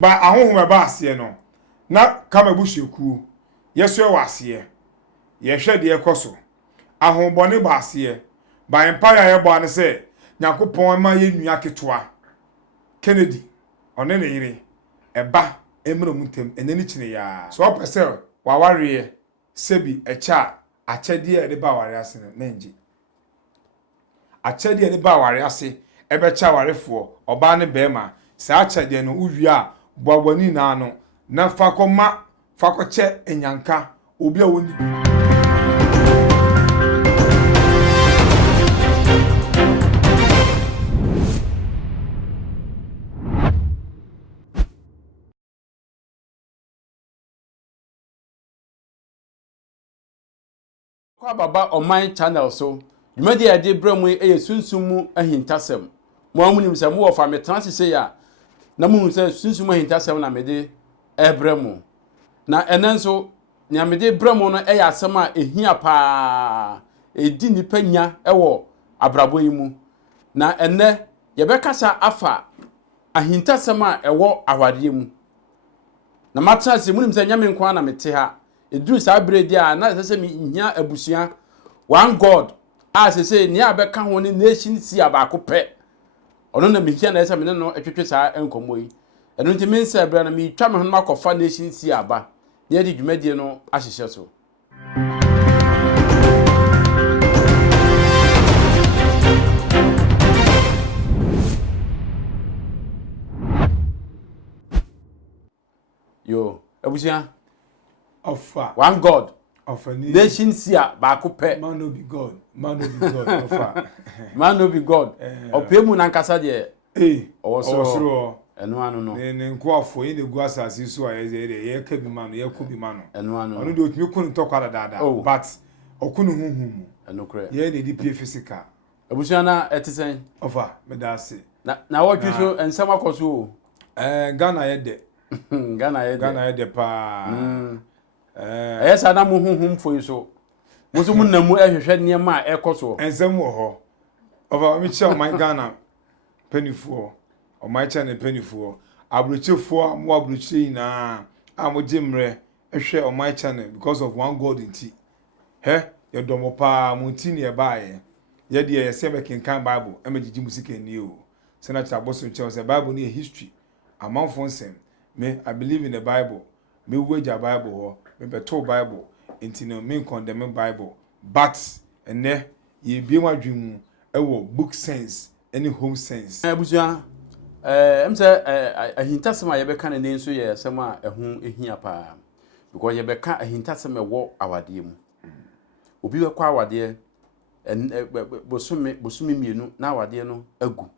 ba ahohoma ba ase no na kama buhyeku yeso e wase ye hwe de ekoso ahobone ba ase ba empire ye bo ane se Yakopon ma ye nua ketwa Kennedy one ne yire eba emro muntem enani kine ya so opese wa ware sebi echa achede e de ba ware ase ne nji achede e de ba ware ase ebe cha warefo oba ne bema sa achede no uwi a boaboni na no na fakoma fakoche enyanka obi a woni Kwa baba online channel so dwumadi ade bramu eye sunsumu ahintasem mo amunim se mo ofa metrance se ya na mo se sunsumu ahintasem na mede ebramu na enenso nya mede bramu no eye asem a ehia pa edi nipa nya ewo abrabo yi mu na enne ye bekasa afa ahintasem a ewo awade mu na matrance munim se nyame nkwa na mete ha eduru sa bredi a na se mi hia abusua one god a se ni abeka ho ni nation si abako pe ono na mi hia na se me no etwetwe sa enkomo yi eno nti me nsa bra na mi twa me ho makofa nation si aba ye di dwumadie no ahyehye so yo abusua Offer one god offer nation sia baako pe man no be god offer man no be god opemu na nkasa de osoro eno anu no ne nkoafo ye ne gu asase so a ye ka bi mano ye ko bi mano eno anu ono de otumi kunu to kwara dada but okunu huhum eno kre ye ne di pie physical abusua na etisen offer me da se na wotwe so ensem akoso Ghana ye de Ghana ye de pa esa na mu huhum foi so muso mu namu ehwehwe niam a ekoso ensem wo ho over me che my Ghana penifo o my channel penifo abrochefo mo abroche na amojimre ehwe o my channel because of one god inti he ye domo pa munti ne baaye ye de ye se be kenkan bible emejiji musike ni o se na cha boso nche se bible ni history amanfo nsem me I believe in the bible me weja bible ho me beto bible inti no me condemn bible but ene ye bi wadwemu ewo book sense any home sense abusua emse ahintasema ye beka ne nso ye sema ehun ehia pa because ye beka ahintasema wo awade mu obi be kwa awade bosumi mienu na awade no agu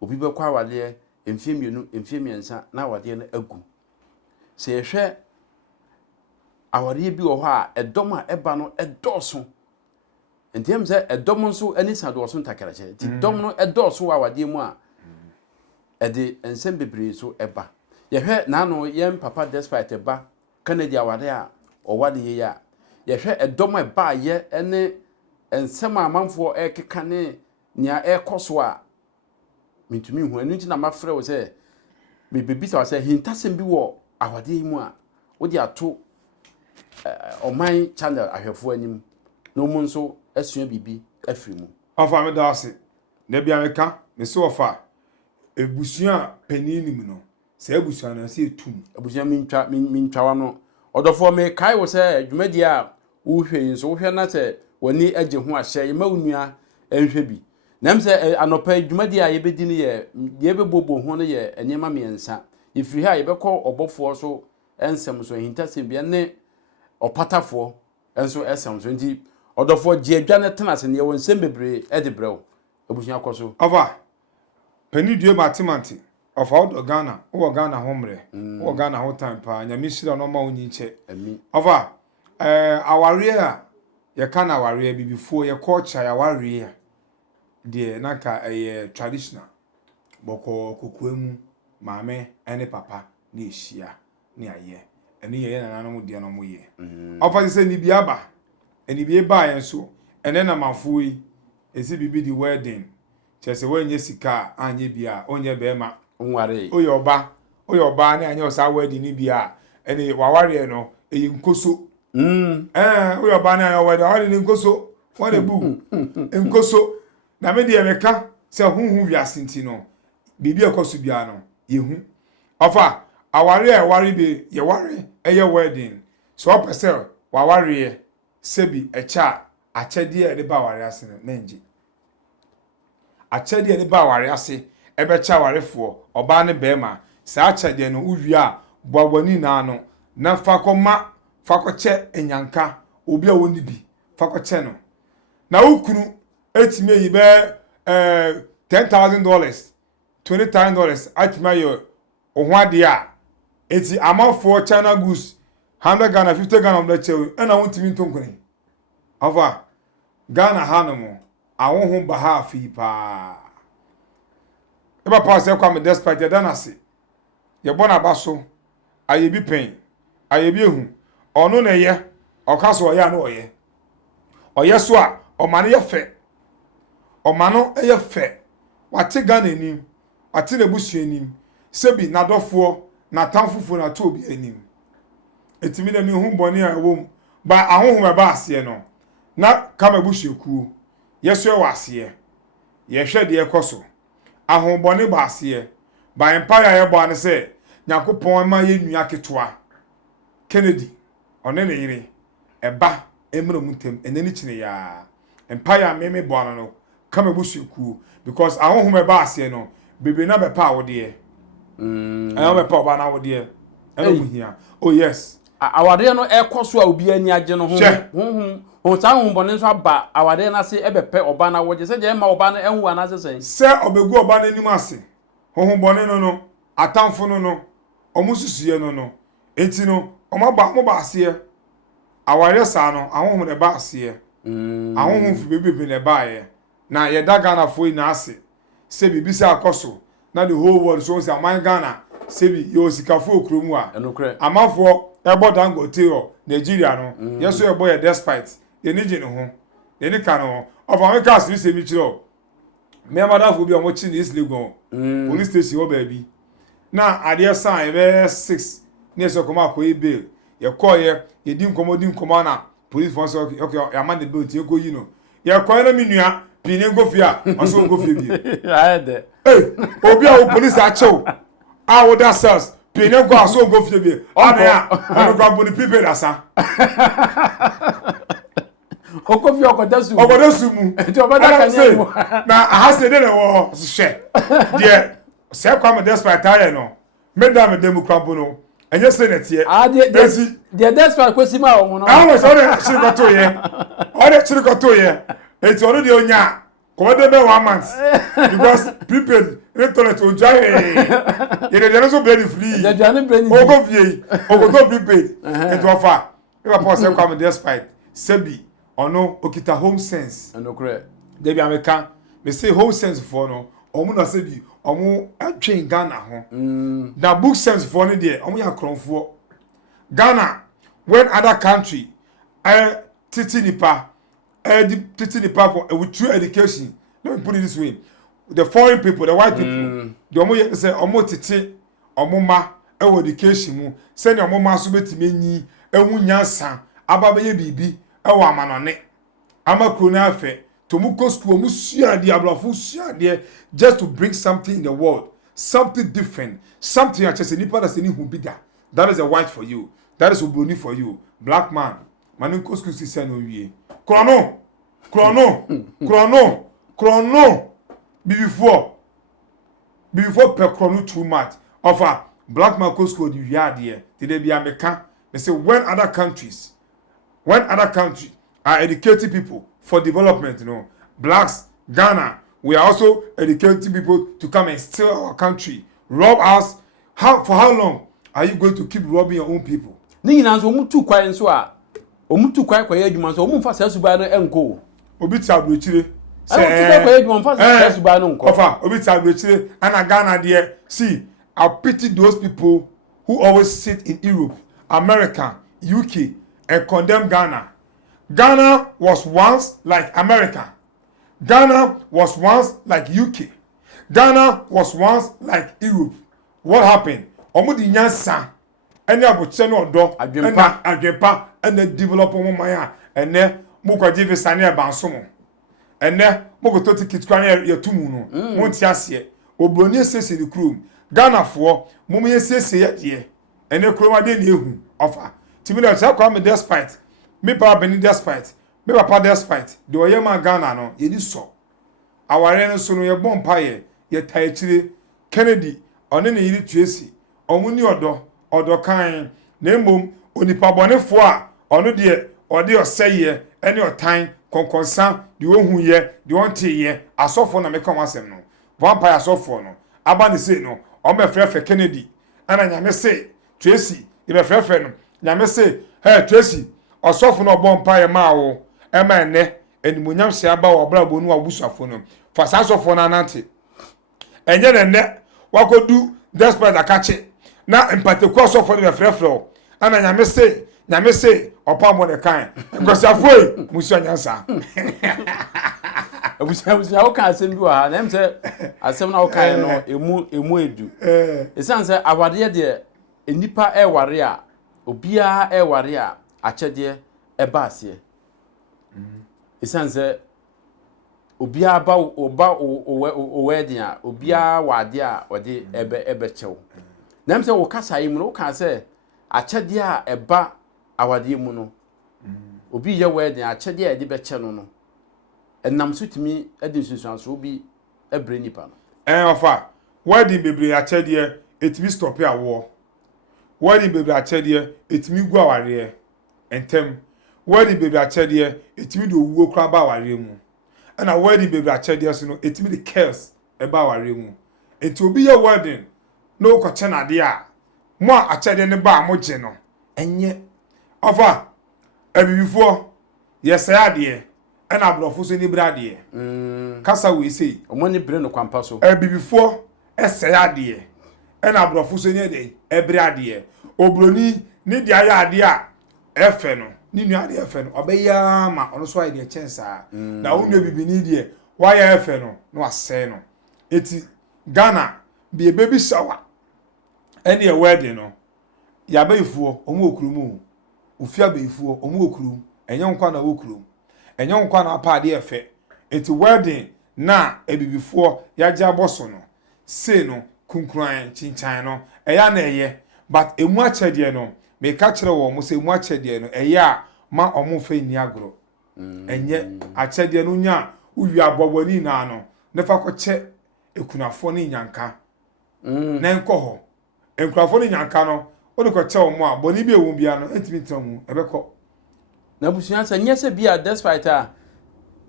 obi be kwa awade emfie mienu emfie miensa na awade no agu se yehwe awade bi wo ho a edom a eba no edoso entiam se edom nso ani sadoso ntakarache ti dom no edoso wa awade mu a ede ensem bebre so eba yehwe na no yem papa despite eba Canada awade a owade ye ya yehwe edom eba ye ene ensem amanfo ekeka ne nia ekoso a mitumi hu enu nti na mafrɛ wo se me bebisa wo se hintasem bi wo awade mu a wo di ato oman channel ahwefo anim no mu nso asua bibi afiri mu ofa me da ase na bia meka me se ofa ebusua peninim no se ebusua na se etum ebusua mintwa wa no odofo me kai wo se dwumadi a wo hwe nso wo hwe na se wani agye ho ahye ye ma wonua enhwe bi nam se anopa dwumadi a yebedi ne ye bebobo ho no ye enyema miensa ifiri ha yebekọ obofo so ensem so hintasem bia ne opatafo enso esem so nti odofo gye adwa ne tenase ne won sem bebre edebrew ebusua koso over penidue matimanti of out Ghana o Ghana homre o Ghana ho time pa nyame shira no ma onyi nche over aware a ye kana aware bibifo ye culture aware de naka traditional boko kokoemu maame ene papa ne ehia ne aye ene ye na nanom de no mo ye ofa se ni biaba eni bi ba yen so ene na mafo yi esi bibi di wedding chese wenye sika anye bia onye be ma onware oye oba your ban and your wedding Nibia, and a warrior no, a Nkoso. We are banning our wedding, I didn't go so. What a boom. Nkoso. Na me de meka se hunhu wiasenti no bibia kosubiano yehu ofa aware a ware be ye ware eye wedding so opese wa ware sebi echa achede e de ba ware ase na nji achede e de ba ware ase ebe cha warefo oba ne bema sa achede no uwi a boaboni na no na fakoche enyanka obi a woni bi fakoche no na ukunu etime yi be $10,000 $20,000 atime yo ohwade a eti amafo China goose 100 Ghana 50 Ghana on the chew na wontimi ntonkuni ava Ghana hanomo awon ho ba ha fi pa eba pass e kwa me despite da na se ye bona baso ayebi pen ayebi ehu ono na ye okaso oya na oye so a omane ye fe omano eye fe wate Ghana enim wate na busu enim sebi na dofo na tamfufo na to obi enim etimi na mi hu boni a wom ba ahohom e ba ase no na kama busu ekuo yeso e wase ye hwe de ekoso ahom boni ba ase ba empire ye bo ane se Yakopon ma ye nua ketoa Kennedy one ne yire eba emro muntem enani kine ya empire meme bo ane no kama busu ekuo because ahohom e ba ase no bebe na be pa wode e ayo be pa oba na wode e eno hia oh yes awade no ekoso a obi ani age no ho ta ho bone so aba awade na se ebepe oba na wode se je ma oba na enwu ana se obegu oba na nim ase ho bone no atamfo no omususuye no enti no omaba mo ba ase aware sa no ahohom ne ba ase ahohom fi bebe ne ba ye na ye da Ghana fo ina ase se bibi se akoso na the whole world so say man Ghana se bi yo sikafo okromu a amafo ebo Dangote o Nigeria no yeso ebo ye despite ye ni gine ho ye ni ka no of America se se mi chiro me amada fo bi o mo chi ni islegon police station o ba bi na ade san e be 6 ni eso koma ko Evìl ye ko ye din komo na police force okay ya man the bill ti go yi no ye ko na mi nua pini ngofia aso ngofia bi aede obi a police a chew a wo da cells pini go aso ngofia bi ana ya go abuni people asa okofia okodasu mu enti obada kan mu na ahase de wo hye de se kwa me despite tire no medam dem kwambo no enye se netie de despite kwesima wo no awo so de chirikoto ye eti onu de onya ko de be 1 month because prepaid internet o jare ye de so be free de jane be ni o go vie o go do prepaid eti ofa e ba pause kwa me despite sebi ono okita home sense enokre de bi ameka me say home sense for no omu na sebi omu atwen Ghana ho na book sense for no de omu ya kronfo Ghana when other country titi nipa with true education. Let me put it this way. The foreign people, the white people, the omo say omo titi omo ma education mu say na omo ma so betime nyi ehu nyansa ababaye bibi ewo amanone amakro na afe to mu go school mu sua de ablafo sua de just to bring something in the world, something different, something that just nipa that hu bigger. That is a white for you, that is obroni for you, black man manu go school si say no wie chrono before per chrono too much of a black man go school you hear there they be American. They say when other countries are educating people for development, blacks Ghana, we are also educating people to come and steal our country, rob us. For how long are you going to keep robbing your own people? Ni na so mu tu kwan so a omutu kwai kwa adwuma so omumfa sasuba no enko obi ti abrochire se kwa adwuma mfa sasuba no enko ofa obi ti abrochire ana Ghana there. See, I pity those people who always sit in Europe, America, UK and condemn Ghana. Ghana was once like America. Ghana was once like UK. Ghana was once like Europe. What happened? omo di nyansa ene aboche no odo adwempa adwempa ene develop mo man a ene mo kwaje visa ne banso mo ene mo go to ticket kwa ya tumu no mo nti ase obroni esese ni krom Ghana fo mo me esese ye de ene krom ade ne ehu ofa timi na cha kwa me despite me pa beni despite me papa despite de oyema Ghana no ye di so aware no so no ye bompa ye taechire Kennedy one ne yiri Tracy omuni odo kan na emom onipa bonefo a ono de ode oseye ene otan konkonsa de ohun ye de onte ye asofo na meka wasem no vampire asofo no aba ne sei no o me frɛ Kennedy ana nyame sei Tracy e be frɛ no nyame sei hey Tracy asofo no bompa ye ma wo e ma ene enimonyam se aba wo bra bonu abusuafo no fa sa asofo na nante enye ne wakodu despite akache na empateku asofo de be frɛ ana nyame sei opa mo ne kan ngosiafoi musu anyansa abusia wo kan asem bi wa na emse asem na wo kan no emu edu esan se awade de enipa ware a obia ware a akyede eba ase esan se obia ba o wedding a obia wade a wode ebe chew na emse wo kasa yi mu no kan se akyede a eba awade mu no obi ye wedding akyede a de be che no enam so timi ade susuanso bi ebre nipa no ofa wedding bebre akyede etimi stop awo wedding bebre akyede etimi gu aware entem wedding bebre akyede etimi do wuo kra ba aware mu ana wedding bebre akyede so no etimi de chaos e ba aware mu enti obi ye wedding no ko che na de a mo akyede ne ba mo je no enye ofa abibifo yesa ade ena abrofo so ni brade kasa we sei omoni bre no kwampa so abibifo ese ade ena abrofo so ni de ebrade obroni ni dia ya ade a efe no ni nu ade efe no obeya ma ono so ide chensa na wonu bibini de wa ya efe no no ase no eti Ghana be baby shower ene e wedding no ya baifuo omu okurumu ofia baifuo omu okurum enye nkwa na okurum enye nkwa na apa ade efe eti wedding na ebibifuo ya ja boso no se no kunkuran chinchan no eya na eye but emu achede no me ka kire wo mo se emu achede no eya ma omo fe ni agro enye achede no nya uwi aboboni na no ne fa ko che ekunafo ni nyanka na enko ho enkunafo ni nyanka no o de ko che omo a boni bi ewu bia no etimi tamu ebekọ na busuan sa nyese bia despite a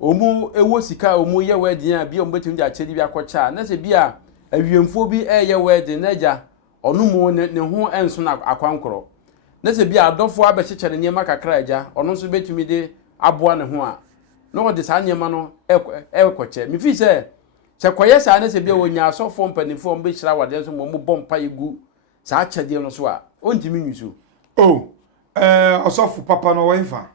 omu ewo sika omu ye wedding a bia omu betimi de achedi bia kwọcha na se bia awiemfo bi ye wedding na ja onu mu ne ho enso na akwankoro na se bia adofo abechechere nyema kakra ja onu so betimi de aboa ne ho a no de sa nyema no ekwoche mi fi se koye sa na se bia wonya asofo mpanifo mbe hira wade so mo bompa yegu sa achede no so a ontimi nwiso osofu papa no wenfa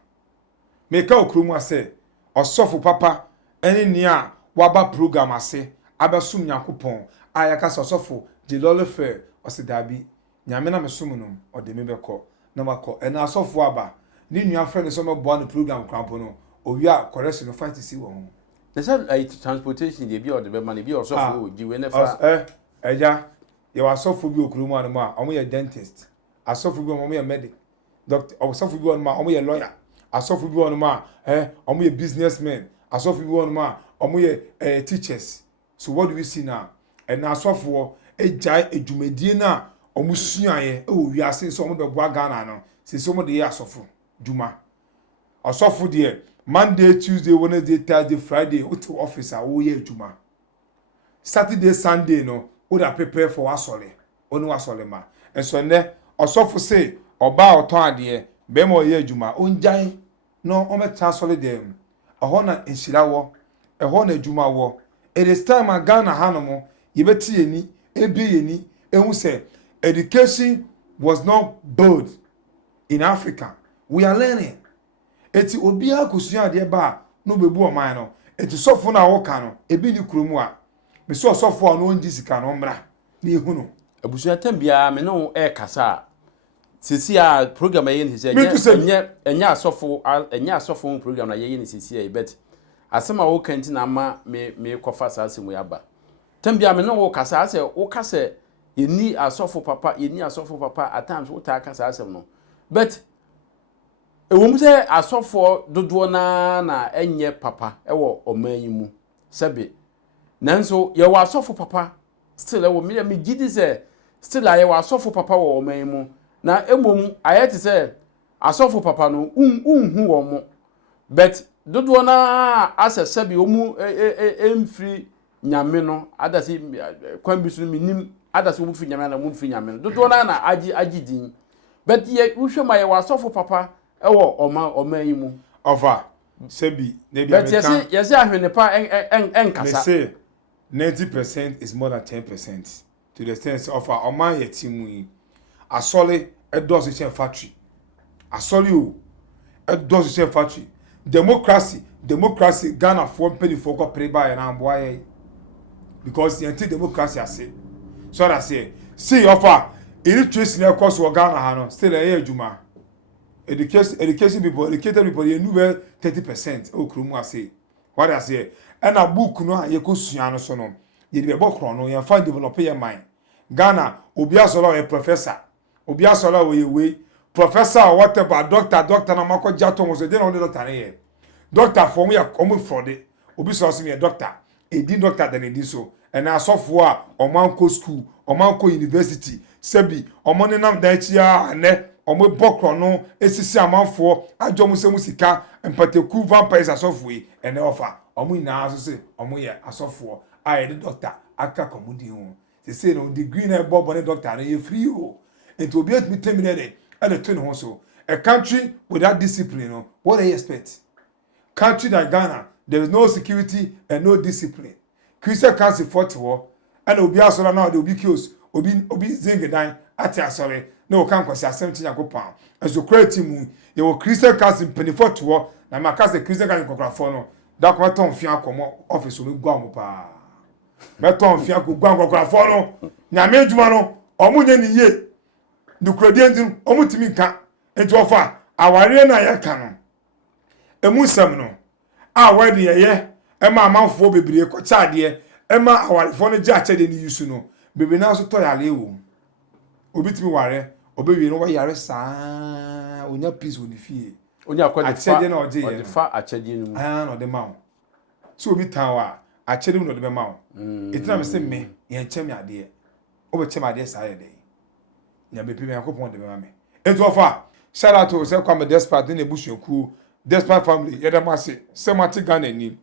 meka okrumu ase osofu papa eni ni a waba program ase abesum yakopon ayaka osofu jilole fe osidabi nyame na mesum no ode me beko na makọ ena asofu aba ni nua friend so mebo no program krampo no owia correction no fight si wo ho na say transportation dey be ode be man be osofu o jiwe na fa eja ye wa asofu bi okrumu anu a omo ye dentist asofu bi omo ye medic doctor asofu bi omo omo ye lawyer asofu bi omo omo ye businessman asofu bi omo omo ye teachers. So what do we see now? And asofu eja edwumadie na omo suaye o wiase so omo be boa Ghana no se so omo de ye asofu dwuma asofu de Monday, Tuesday, Wednesday, Thursday, Friday to office a wo ye dwuma Saturday, Sunday no wo da prepare for wasole onu wasole ma enso ne asofu say oba oton ade be mo ye dwuma onjan no o meta sole dem eho na enhira wo eho na dwuma wo. It is time a Ghana hanomo yebeti yeni ebi yeni ehun say education was not built in Africa. We are learning. Eti obi akosua ade ba no bebu oman no eti sofo na wo ka no ebi ni kromu a me so sofo no onji sika no mra na ehunu Abusua tambia me no e kasa. Sisi a program ayi ni sisi enya asofo program na ayi ni sisi ayi bet. Asema wo kanti na ama me kofa sa asemu yaba. Tambia me no wo kasa ase wo kasa yeni asofo papa at times wo ta kasa asem no. But ewom se asofo dodo na enye papa ewo oman yi mu. Sebe nanso ye wa asofo papa still ewo me gidi se still aye wa asofo papa wo oman yi mu. Na emom ayete se asofo papa no unhu wo mo. But dodo na asese bi omu emfiri nyame no adase kwan bi so minim adase omu firi nyame na omu firi nyame no dodo na agi din. But ye uhwe ma ye wa asofo papa ewo oman yi mu ofa sebi na bi but yes ahwene pa enkasa. They say 90% is more than 10% to the extent of oman ye timu yi asole edoso chen factory asole o edoso chen factory democracy Ghana for penny for ko pray by na boy because the anti-democracy ase so that say offer illiteracy na course wo Ghana ha no still e adwuma education people educated people you know 30% okrumu ase what I say and a book no ye kosua no so no ye be bokro no ye fa develop your mind Ghana obi asola we professor obi asola we professor or whatever doctor na mako jato mo so dey no doctor na here doctor for ya come for the obi so me doctor e di doctor than e di so and asofo a omanko school omanko university sebi omone nam dan chia ne omo bokro no esisi amanfo adwo se musika empateku vampires asofo yi ene offer omo ina aso se omo ye asofo a ye doctor aka komudi ho se say no degree na bobo ne doctor na ye free o it will be at me terminated and the 20 so a country without discipline no what do you expect country like Ghana there is no security and no discipline Christian council fought war and obi asola now they obi kills obi zingedan ati asore na o kan kwasi asem yakopan ezo create mu ye wo Christian council penifo to na makase Christian council kokrafo no da ko ton fia komo office omi gwa mo pa beton fia ko gwa kokrafo no nyame adwuma no omunye ni ye nukrodi ndim omutimi nka enti ofa aware na ye ka no emusam no a wadi ye ema amanfo bebre ko chaade ema awarefo no ja chade ni yusu no bebe na so to yale wo obitimi ware obewie no wa yare saa onya peace woni fie onya akode achede na oje ye fa achede ni mu no de mawo so obi tan wa achede no de be mawo etina me se me ye nchemi ade obe chem ade saa ye de nya be pime yakopon de be ma me ento ofa shout out to se kwame despite na ebusuaku despite family ye de mase se mati Ghana ni